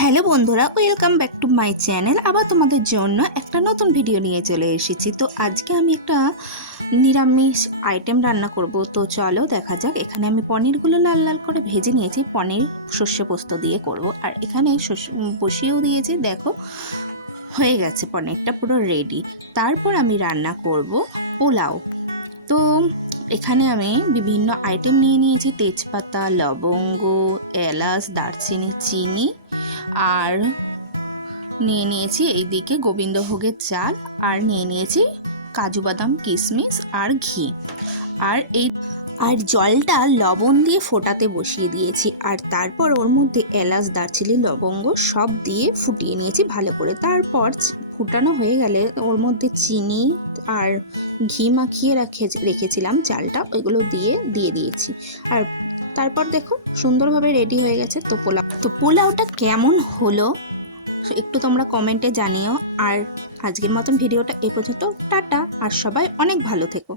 Hello বন্ধুরা, welcome back to my channel. আবার তোমাদের জন্য একটা নতুন ভিডিও নিয়ে চলে এসেছি। তো আজকে আমি একটা নিরামিষ আইটেম রান্না করব। তো চলো দেখা যাক। এখানে আমি পনিরগুলো লাল লাল করে ভেজে নিয়েছি। পনির সর্ষে পোস্ত দিয়ে করব। আর এখানে বসিয়েও দিয়েছি, দেখো হয়ে গেছে, পনিরটা পুরো রেডি। তারপর আমি রান্না করব পোলাও। তো এখানে আমি বিভিন্ন আইটেম নিয়ে নিয়েছি, তেজপাতা, লবঙ্গ, এলাচ, দারচিনি, চিনি, আর নিয়ে নিয়েছি এইদিকে গোবিন্দভোগের চাল, আর নিয়ে নিয়েছি কাজু বাদাম, কিশমিশ আর ঘি। আর জলটা লবণ দিয়ে ফোটাতে বসিয়ে দিয়েছি। আর তারপর ওর মধ্যে এলাচ, দারচিনি, লবঙ্গ সব দিয়ে ফুটিয়ে নিয়েছি ভালো করে। তারপর ফুটানো হয়ে গেলে ওর মধ্যে চিনি আর ঘি মাখিয়ে রেখেছিলাম চালটা, ওইগুলো দিয়ে দিয়েছি। আর তারপর দেখো সুন্দরভাবে রেডি হয়ে গেছে। তো পোলাওটা কেমন হলো একটু তোমরা কমেন্টে জানিও। আর আজকের মতন ভিডিওটা এ পর্যন্ত। টাটা, আর সবাই অনেক ভালো থেকো।